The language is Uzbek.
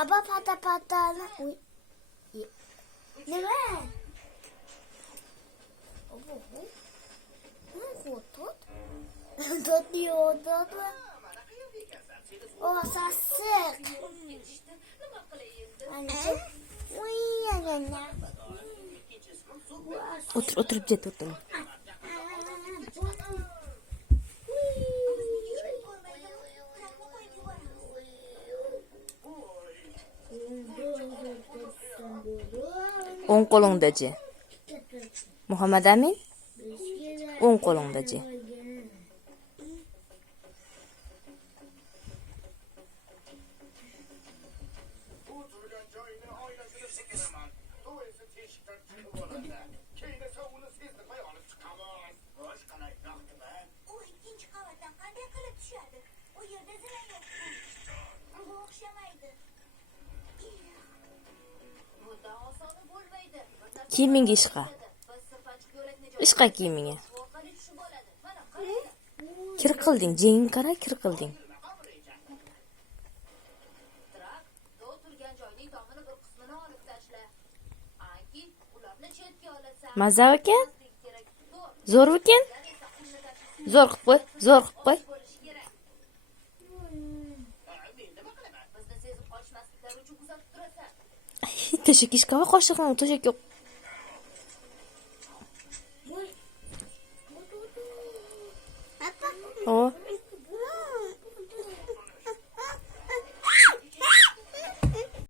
Aba pata-patani. Uy. Nima? Obo. Tot. Tot yo'q, tot. O, sassiq. O'tirib jet o'tir. O'ng qo'lingda-chi. Muhammad Amin? O'ng qo'lingda-chi. Kiyimingga ishqa. Ishqa kiyimingga. Kir qilding, jeng qara, kir qilding. Mazza ekan? Zo'r ekan? Zo'r qilib qo'y, zo'r qilib qo'y. To'shak ishqa va qoshiqni to'shak yo'q.